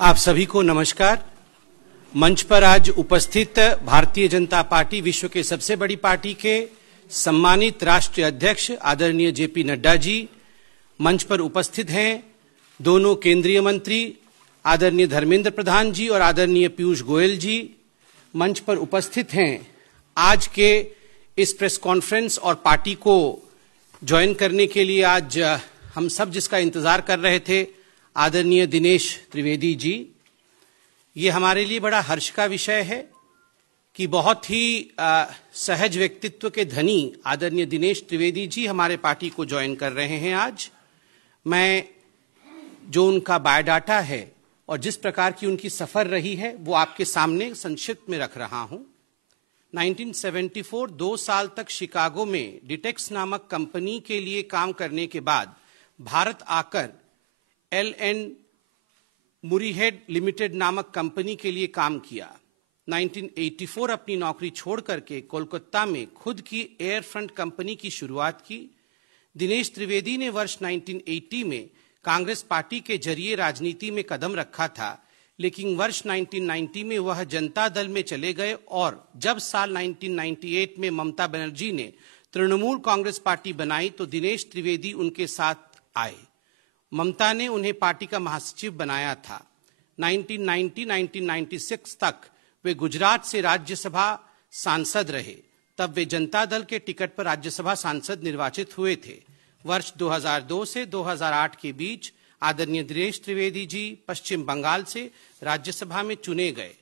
आप सभी को नमस्कार। मंच पर आज उपस्थित भारतीय जनता पार्टी विश्व के सबसे बड़ी पार्टी के सम्मानित राष्ट्रीय अध्यक्ष आदरणीय जेपी नड्डा जी, मंच पर उपस्थित हैं दोनों केंद्रीय मंत्री आदरणीय धर्मेंद्र प्रधान जी और आदरणीय पीयूष गोयल जी, मंच पर उपस्थित हैं आज के इस प्रेस कॉन्फ्रेंस और पार्टी को ज्वाइन करने के लिए आज हम सब जिसका इंतजार कर रहे थे आदरणीय दिनेश त्रिवेदी जी। ये हमारे लिए बड़ा हर्ष का विषय है कि बहुत ही सहज व्यक्तित्व के धनी आदरणीय दिनेश त्रिवेदी जी हमारे पार्टी को ज्वाइन कर रहे हैं आज। मैं जो उनका बायोडाटा है और जिस प्रकार की उनकी सफर रही है वो आपके सामने संक्षिप्त में रख रहा हूं। 1974 2 साल तक शिकागो में डिटेक्स नामक कंपनी के लिए काम करने के बाद भारत आकर L&N मुरीहेड लिमिटेड नामक कंपनी के लिए काम किया। 1984 अपनी नौकरी छोड़ करके कोलकाता में खुद की एयर फ्रंट कंपनी की शुरुआत की। दिनेश त्रिवेदी ने वर्ष 1980 में कांग्रेस पार्टी के जरिए राजनीति में कदम रखा था, लेकिन वर्ष 1990 में वह जनता दल में चले गए और जब साल 1998 में ममता बनर्जी ने तृणमूल कांग्रेस पार्टी बनाई तो दिनेश त्रिवेदी उनके साथ आए। ममता ने उन्हें पार्टी का महासचिव बनाया था। 1990-1996 तक वे गुजरात से राज्यसभा सांसद रहे, तब वे जनता दल के टिकट पर राज्यसभा सांसद निर्वाचित हुए थे। वर्ष 2002 से 2008 के बीच आदरणीय दिनेश त्रिवेदी जी पश्चिम बंगाल से राज्यसभा में चुने गए।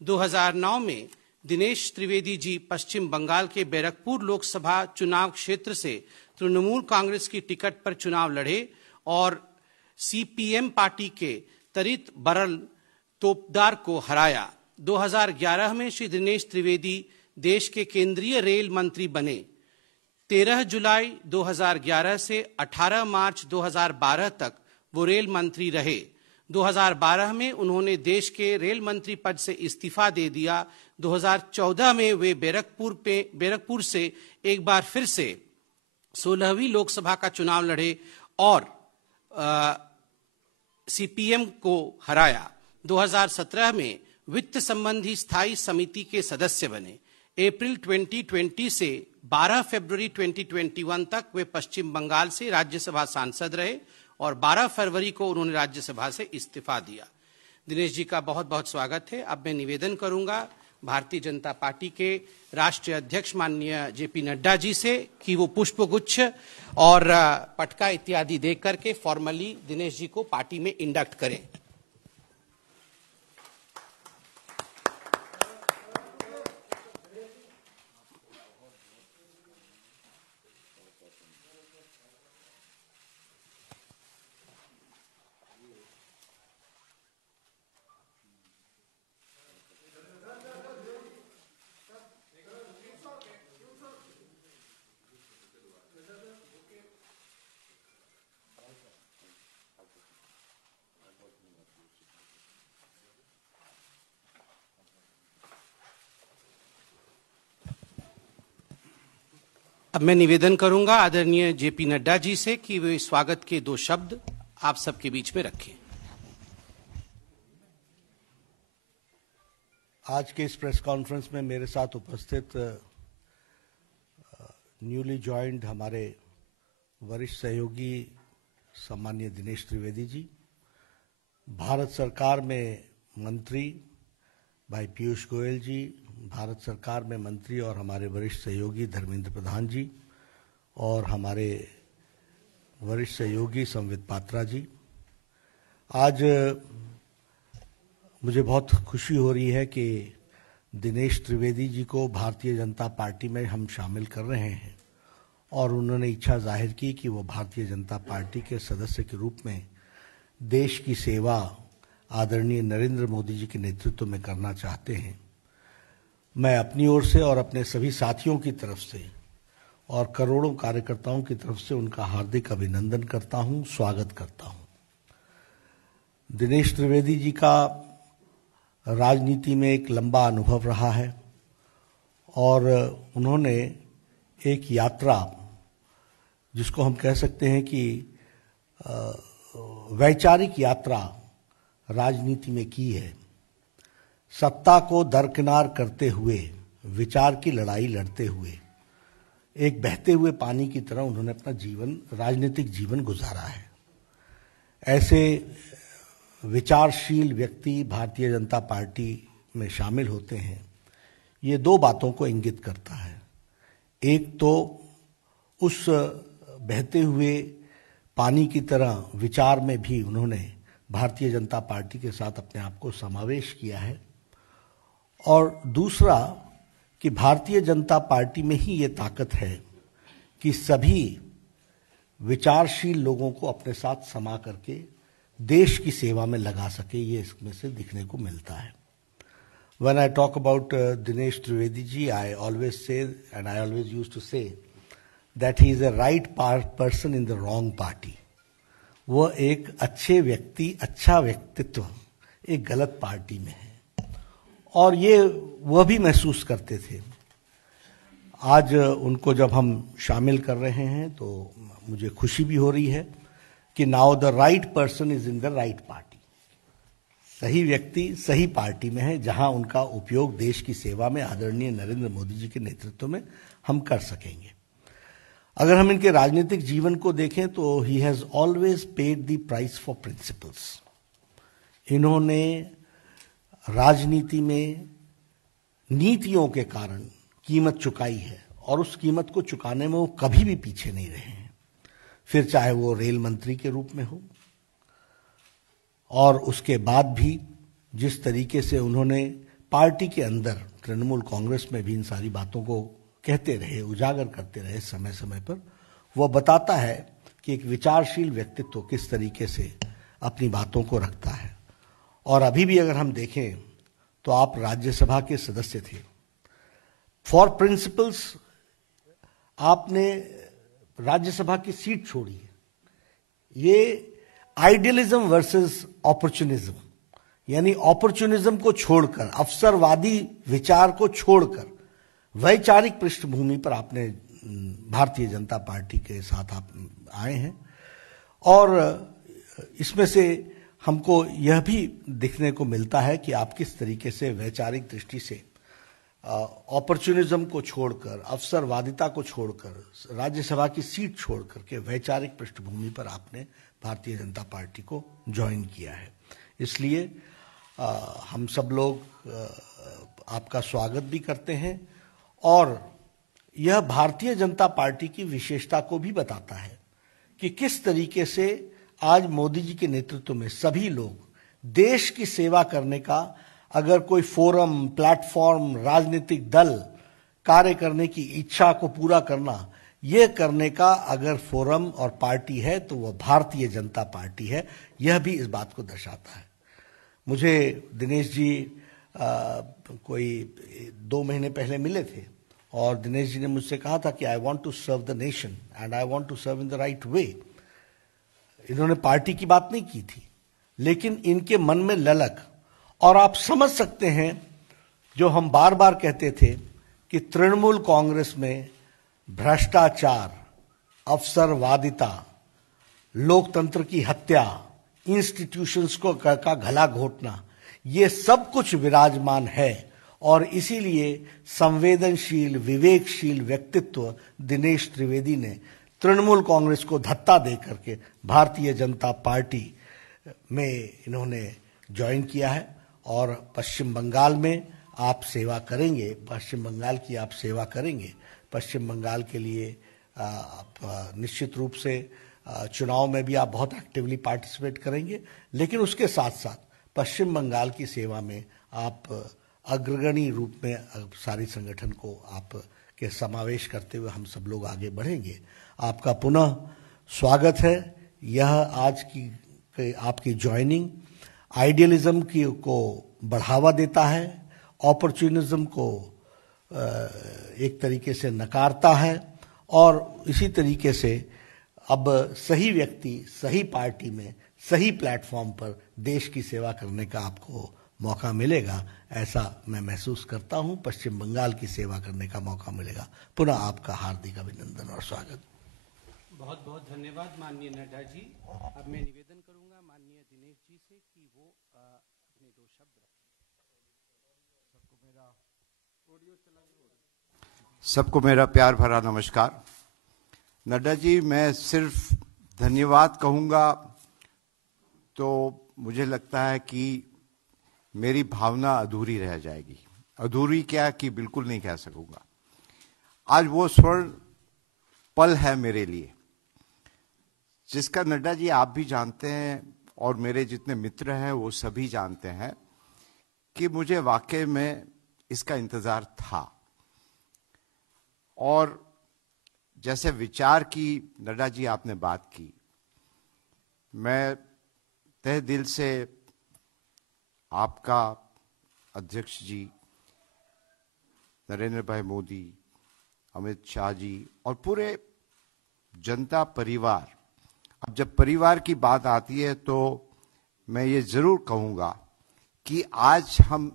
2009 में दिनेश त्रिवेदी जी पश्चिम बंगाल के बैरकपुर लोकसभा चुनाव क्षेत्र से तृणमूल कांग्रेस की टिकट पर चुनाव लड़े और सीपीएम पार्टी के तरित बरल तोपदार को हराया। 2011 में श्री दिनेश त्रिवेदी देश के केंद्रीय रेल मंत्री बने। 13 जुलाई 2011 से 18 मार्च 2012 तक वो रेल मंत्री रहे। 2012 में उन्होंने देश के रेल मंत्री पद से इस्तीफा दे दिया। 2014 में वे बैरकपुर से एक बार फिर से 16वीं लोकसभा का चुनाव लड़े और सीपीएम को हराया। 2017 में वित्त संबंधी स्थायी समिति के सदस्य बने। अप्रैल 2020 से 12 फरवरी 2021 तक वे पश्चिम बंगाल से राज्यसभा सांसद रहे और 12 फरवरी को उन्होंने राज्यसभा से इस्तीफा दिया। दिनेश जी का बहुत बहुत स्वागत है। अब मैं निवेदन करूंगा भारतीय जनता पार्टी के राष्ट्रीय अध्यक्ष माननीय जेपी नड्डा जी से कि वो पुष्पगुच्छ और पटका इत्यादि दे करके फॉर्मली दिनेश जी को पार्टी में इंडक्ट करें। अब मैं निवेदन करूंगा आदरणीय जेपी नड्डा जी से कि वे स्वागत के 2 शब्द आप सबके बीच में रखें। आज के इस प्रेस कॉन्फ्रेंस में मेरे साथ उपस्थित न्यूली ज्वाइंड हमारे वरिष्ठ सहयोगी सम्माननीय दिनेश त्रिवेदी जी, भारत सरकार में मंत्री भाई पीयूष गोयल जी, भारत सरकार में मंत्री और हमारे वरिष्ठ सहयोगी धर्मेंद्र प्रधान जी और हमारे वरिष्ठ सहयोगी संवित पात्रा जी। आज मुझे बहुत खुशी हो रही है कि दिनेश त्रिवेदी जी को भारतीय जनता पार्टी में हम शामिल कर रहे हैं और उन्होंने इच्छा जाहिर की कि वो भारतीय जनता पार्टी के सदस्य के रूप में देश की सेवा आदरणीय नरेंद्र मोदी जी के नेतृत्व में करना चाहते हैं। मैं अपनी ओर से और अपने सभी साथियों की तरफ से और करोड़ों कार्यकर्ताओं की तरफ से उनका हार्दिक अभिनंदन करता हूं, स्वागत करता हूं। दिनेश त्रिवेदी जी का राजनीति में एक लंबा अनुभव रहा है और उन्होंने एक यात्रा जिसको हम कह सकते हैं कि वैचारिक यात्रा राजनीति में की है। सत्ता को दरकिनार करते हुए, विचार की लड़ाई लड़ते हुए, एक बहते हुए पानी की तरह उन्होंने अपना जीवन, राजनीतिक जीवन गुजारा है। ऐसे विचारशील व्यक्ति भारतीय जनता पार्टी में शामिल होते हैं, ये दो बातों को इंगित करता है। एक तो उस बहते हुए पानी की तरह विचार में भी उन्होंने भारतीय जनता पार्टी के साथ अपने आप को समावेश किया है, और दूसरा कि भारतीय जनता पार्टी में ही ये ताकत है कि सभी विचारशील लोगों को अपने साथ समा करके देश की सेवा में लगा सके, ये इसमें से दिखने को मिलता है। When I talk about Dinesh Trivedi ji, I always say, and I always used to say, that he is a right person in the wrong party. वो एक अच्छे व्यक्ति, अच्छा व्यक्तित्व एक गलत पार्टी में है, और ये वह भी महसूस करते थे। आज उनको जब हम शामिल कर रहे हैं तो मुझे खुशी भी हो रही है कि now the right person is in the right party. सही व्यक्ति सही पार्टी में है, जहां उनका उपयोग देश की सेवा में आदरणीय नरेंद्र मोदी जी के नेतृत्व में हम कर सकेंगे। अगर हम इनके राजनीतिक जीवन को देखें तो he has always paid the price for principles. इन्होंने राजनीति में नीतियों के कारण कीमत चुकाई है, और उस कीमत को चुकाने में वो कभी भी पीछे नहीं रहे हैं। फिर चाहे वो रेल मंत्री के रूप में हो, और उसके बाद भी जिस तरीके से उन्होंने पार्टी के अंदर तृणमूल कांग्रेस में भी इन सारी बातों को कहते रहे, उजागर करते रहे समय समय पर, वह बताता है कि एक विचारशील व्यक्तित्व किस तरीके से अपनी बातों को रखता है। और अभी भी अगर हम देखें तो आप राज्यसभा के सदस्य थे। फॉर प्रिंसिपल्स आपने राज्यसभा की सीट छोड़ी है। ये आइडियलिज्म वर्सेस अपॉर्चुनिज्म, यानी अपॉर्चुनिज्म को छोड़कर, अवसरवादी विचार को छोड़कर वैचारिक पृष्ठभूमि पर आपने भारतीय जनता पार्टी के साथ आप आए हैं, और इसमें से हमको यह भी दिखने को मिलता है कि आप किस तरीके से वैचारिक दृष्टि से अपॉर्चुनिज्म को छोड़कर, अवसरवादिता को छोड़कर, राज्यसभा की सीट छोड़कर के वैचारिक पृष्ठभूमि पर आपने भारतीय जनता पार्टी को ज्वाइन किया है। इसलिए हम सब लोग आपका स्वागत भी करते हैं, और यह भारतीय जनता पार्टी की विशेषता को भी बताता है कि किस तरीके से आज मोदी जी के नेतृत्व में सभी लोग देश की सेवा करने का, अगर कोई फोरम, प्लेटफॉर्म, राजनीतिक दल कार्य करने की इच्छा को पूरा करना, ये करने का अगर फोरम और पार्टी है तो वह भारतीय जनता पार्टी है। यह भी इस बात को दर्शाता है। मुझे दिनेश जी कोई 2 महीने पहले मिले थे, और दिनेश जी ने मुझसे कहा था कि I want to serve the nation and I want to serve in the right way. इन्होंने पार्टी की बात नहीं की थी, लेकिन इनके मन में ललक, और आप समझ सकते हैं जो हम बार बार कहते थे कि तृणमूल कांग्रेस में भ्रष्टाचार, अवसरवादिता, लोकतंत्र की हत्या, इंस्टीट्यूशंस को का गला घोटना, ये सब कुछ विराजमान है, और इसीलिए संवेदनशील, विवेकशील व्यक्तित्व दिनेश त्रिवेदी ने तृणमूल कांग्रेस को धत्ता दे करके भारतीय जनता पार्टी में इन्होंने ज्वाइन किया है, और पश्चिम बंगाल में आप सेवा करेंगे, पश्चिम बंगाल की आप सेवा करेंगे। पश्चिम बंगाल के लिए आप निश्चित रूप से चुनाव में भी आप बहुत एक्टिवली पार्टिसिपेट करेंगे, लेकिन उसके साथ साथ पश्चिम बंगाल की सेवा में आप अग्रगणी रूप में सारी संगठन को आप के समावेश करते हुए हम सब लोग आगे बढ़ेंगे। आपका पुनः स्वागत है। यह आज की आपकी ज्वाइनिंग आइडियलिज्म की को बढ़ावा देता है, अपॉर्चुनिज्म को एक तरीके से नकारता है, और इसी तरीके से अब सही व्यक्ति सही पार्टी में सही प्लेटफॉर्म पर देश की सेवा करने का आपको मौका मिलेगा, ऐसा मैं महसूस करता हूं। पश्चिम बंगाल की सेवा करने का मौका मिलेगा। पुनः आपका हार्दिक अभिनंदन और स्वागत। बहुत बहुत धन्यवाद माननीय नड्डा जी। अब मैं निवेदन करूंगा माननीय दिनेश जी से कि वो सबको मेरा प्यार भरा नमस्कार। नड्डा जी, मैं सिर्फ धन्यवाद कहूँगा तो मुझे लगता है कि मेरी भावना अधूरी रह जाएगी। अधूरी क्या कि बिल्कुल नहीं कह सकूँगा। आज वो स्वर्ण पल है मेरे लिए जिसका नड्डा जी आप भी जानते हैं और मेरे जितने मित्र हैं वो सभी जानते हैं कि मुझे वाकई में इसका इंतज़ार था। और जैसे विचार की नड्डा जी आपने बात की, मैं तहे दिल से आपका अध्यक्ष जी नरेंद्र भाई मोदी, अमित शाह जी और पूरे जनता परिवार, अब जब परिवार की बात आती है तो मैं ये जरूर कहूँगा कि आज हम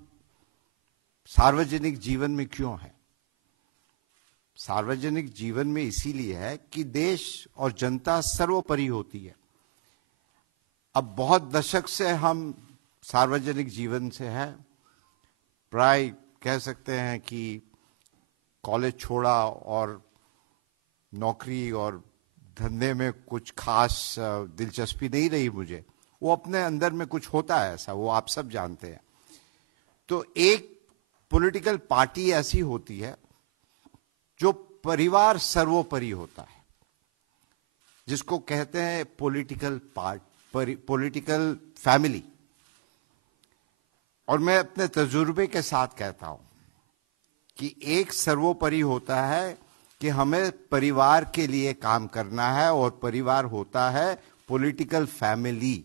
सार्वजनिक जीवन में क्यों हैं। सार्वजनिक जीवन में इसीलिए है कि देश और जनता सर्वोपरि होती है। अब बहुत दशक से हम सार्वजनिक जीवन से हैं, प्राय कह सकते हैं कि कॉलेज छोड़ा और नौकरी और धंधे में कुछ खास दिलचस्पी नहीं रही मुझे। वो अपने अंदर में कुछ होता है ऐसा, वो आप सब जानते हैं। तो एक पॉलिटिकल पार्टी ऐसी होती है जो परिवार सर्वोपरि होता है, जिसको कहते हैं पॉलिटिकल फैमिली। और मैं अपने तजुर्बे के साथ कहता हूं कि एक सर्वोपरि होता है कि हमें परिवार के लिए काम करना है और परिवार होता है पॉलिटिकल फैमिली,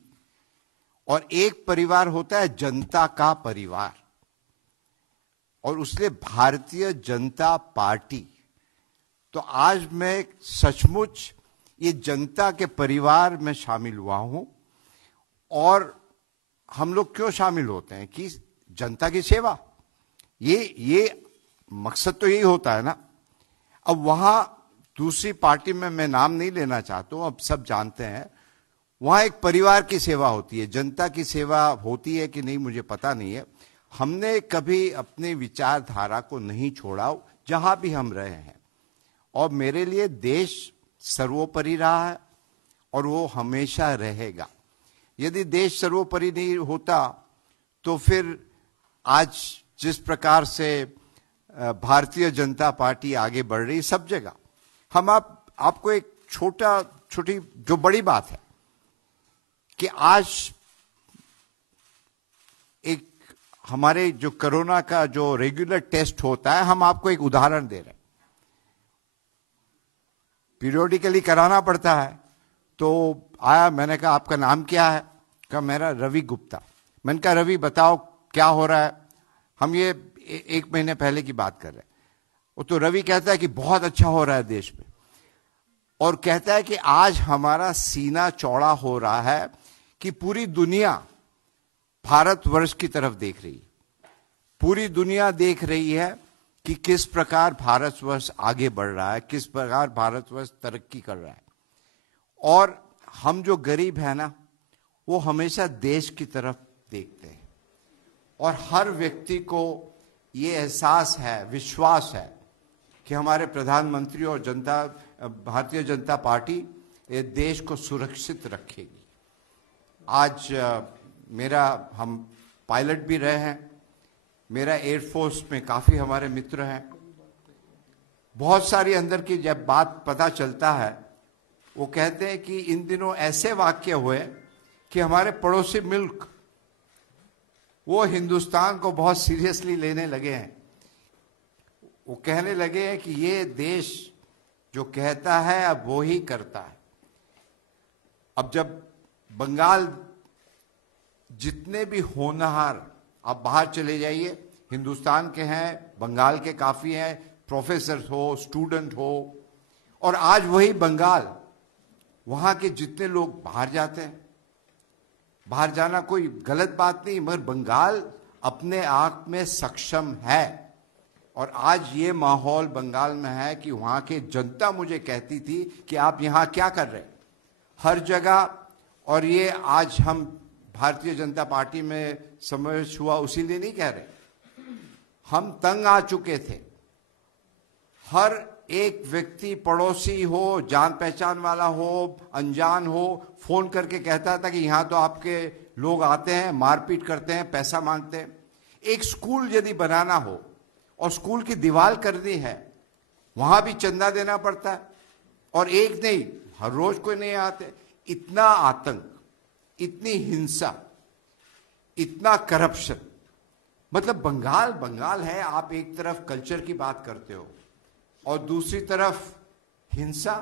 और एक परिवार होता है जनता का परिवार। और उसलिए भारतीय जनता पार्टी, तो आज मैं सचमुच ये जनता के परिवार में शामिल हुआ हूं। और हम लोग क्यों शामिल होते हैं कि जनता की सेवा, ये मकसद तो यही होता है ना। अब वहां दूसरी पार्टी में मैं नाम नहीं लेना चाहता हूं, अब सब जानते हैं, वहां एक परिवार की सेवा होती है। जनता की सेवा होती है कि नहीं मुझे पता नहीं है। हमने कभी अपनी विचारधारा को नहीं छोड़ा जहां भी हम रहे हैं, और मेरे लिए देश सर्वोपरि रहा है और वो हमेशा रहेगा। यदि देश सर्वोपरि नहीं होता तो फिर आज जिस प्रकार से भारतीय जनता पार्टी आगे बढ़ रही सब जगह, हम आपको एक छोटी जो बड़ी बात है कि आज एक हमारे जो कोरोना का जो रेगुलर टेस्ट होता है, हम आपको एक उदाहरण दे रहे हैं। पीरियोडिकली कराना पड़ता है, तो आया, मैंने कहा आपका नाम क्या है? कहा मेरा रवि गुप्ता। मैंने कहा रवि बताओ क्या हो रहा है। हम ये 1 महीने पहले की बात कर रहे हैं। वो तो रवि कहता है कि बहुत अच्छा हो रहा है देश में, और कहता है कि आज हमारा सीना चौड़ा हो रहा है कि पूरी दुनिया भारतवर्ष की तरफ देख रही है। पूरी दुनिया देख रही है कि किस प्रकार भारतवर्ष आगे बढ़ रहा है, किस प्रकार भारतवर्ष तरक्की कर रहा है। और हम जो गरीब है ना, वो हमेशा देश की तरफ देखते हैं। और हर व्यक्ति को ये एहसास है, विश्वास है कि हमारे प्रधानमंत्री और भारतीय जनता पार्टी ये देश को सुरक्षित रखेगी। आज हम पायलट भी रहे हैं, मेरा एयरफोर्स में काफ़ी हमारे मित्र हैं। बहुत सारी अंदर की जब बात पता चलता है, वो कहते हैं कि इन दिनों ऐसे वाक्य हुए कि हमारे पड़ोसी मुल्क वो हिंदुस्तान को बहुत सीरियसली लेने लगे हैं। वो कहने लगे हैं कि ये देश जो कहता है अब वो ही करता है। अब जब बंगाल जितने भी होनहार, आप बाहर चले जाइए, हिंदुस्तान के हैं, बंगाल के काफ़ी हैं, प्रोफेसर हो, स्टूडेंट हो, और आज वही बंगाल, वहाँ के जितने लोग बाहर जाते हैं, बाहर जाना कोई गलत बात नहीं, मगर बंगाल अपने आप में सक्षम है। और आज ये माहौल बंगाल में है कि वहाँ की जनता मुझे कहती थी कि आप यहाँ क्या कर रहे हैं, हर जगह। और ये आज हम भारतीय जनता पार्टी में समावेश हुआ उसी लिए नहीं कह रहे, हम तंग आ चुके थे। हर एक व्यक्ति, पड़ोसी हो, जान पहचान वाला हो, अनजान हो, फोन करके कहता था कि यहां तो आपके लोग आते हैं, मारपीट करते हैं, पैसा मांगते हैं। एक स्कूल यदि बनाना हो और स्कूल की दीवार करनी है, वहां भी चंदा देना पड़ता है, और एक नहीं, हर रोज कोई नहीं आते। इतना आतंक, इतनी हिंसा, इतना करप्शन, मतलब बंगाल बंगाल है। आप एक तरफ कल्चर की बात करते हो और दूसरी तरफ हिंसा,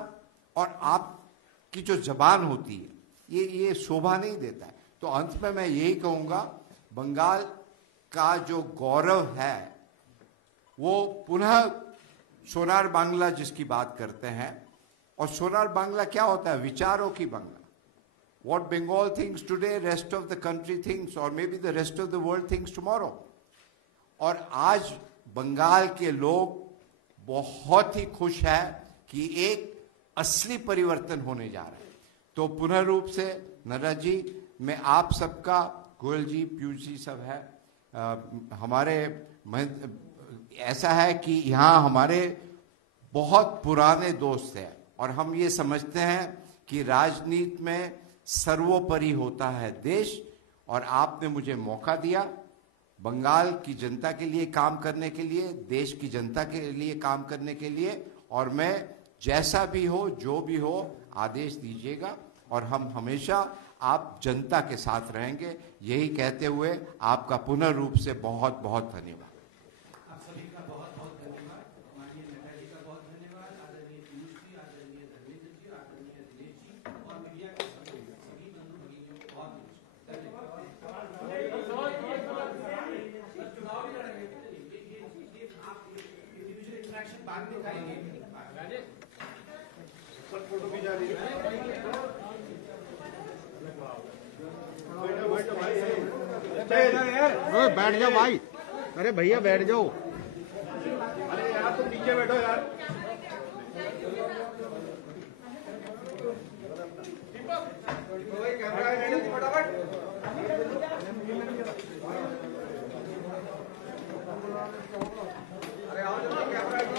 और आपकी जो जबान होती है ये शोभा नहीं देता है। तो अंत में मैं यही कहूंगा, बंगाल का जो गौरव है वो पुनः सोनार बांग्ला जिसकी बात करते हैं, और सोनार बांग्ला क्या होता है? विचारों की Bangla. What Bengal thinks today, rest of the country thinks, or maybe the rest of the world thinks tomorrow. और आज बंगाल के लोग बहुत ही खुश है कि एक असली परिवर्तन होने जा रहा है। तो पुनः रूप से नड्डा जी, मैं आप सबका, गोयल जी, पीयूष जी सब है, हमारे ऐसा है कि यहाँ हमारे बहुत पुराने दोस्त हैं, और हम ये समझते हैं कि राजनीति में सर्वोपरि होता है देश, और आपने मुझे मौका दिया बंगाल की जनता के लिए काम करने के लिए, देश की जनता के लिए काम करने के लिए, और मैं जैसा भी हो, जो भी हो, आदेश दीजिएगा और हम हमेशा आप जनता के साथ रहेंगे। यही कहते हुए आपका पुनः रूप से बहुत बहुत धन्यवाद। आप सभी का बहुत बहुत धन्यवाद। माननीय नड्डा जी का बहुत धन्यवाद, आदरणीय पीयूष जी, आदरणीय धर्मेंद्र जी, आदरणीय दिनेश जी, और मीडिया के सभी बंधु भगिनियों को बहुत धन्यवाद। चुनाव भी लड़ेंगे, आप इंडिविजुअल इंटरेक्शन बाद में दिखाएंगे। फोटो भी जा रही है। बैठ जाओ भाई, अरे भैया बैठ जाओ। अरे यार तुम नीचे बैठो यार। अरे आओ जल्दी, कैमरा